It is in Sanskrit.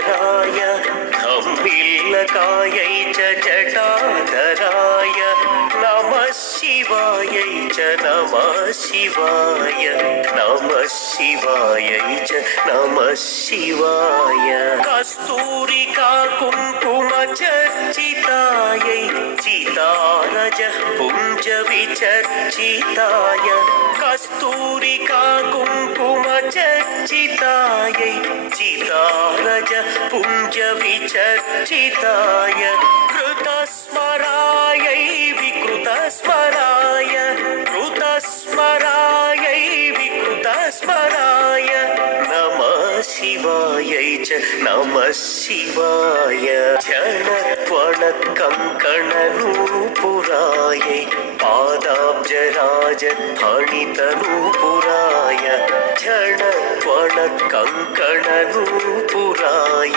राय धम्मिल्लकायै च जटाधराय नमः शिवायै च नमः शिवाय नमः शिवायै च नमः शिवाय कस्तूरिका कुङ्कुमचर्चितायै चितारज पुञ्ज विचर्चिताय कस्तूरिका कुङ्कुमचर्चितायै चितारज पुञ्ज विचर्चिताय कृतस्मरायै विकृतस्मराय कृतस्मरायै विकृतस्मराय नमः शिवायै च नमः शिवाय क्षणत्वणकङ्कणनूपुरायै पादाब्जराजध्वनितनूपुराय क्षणत्वणकङ्कणनूपुराय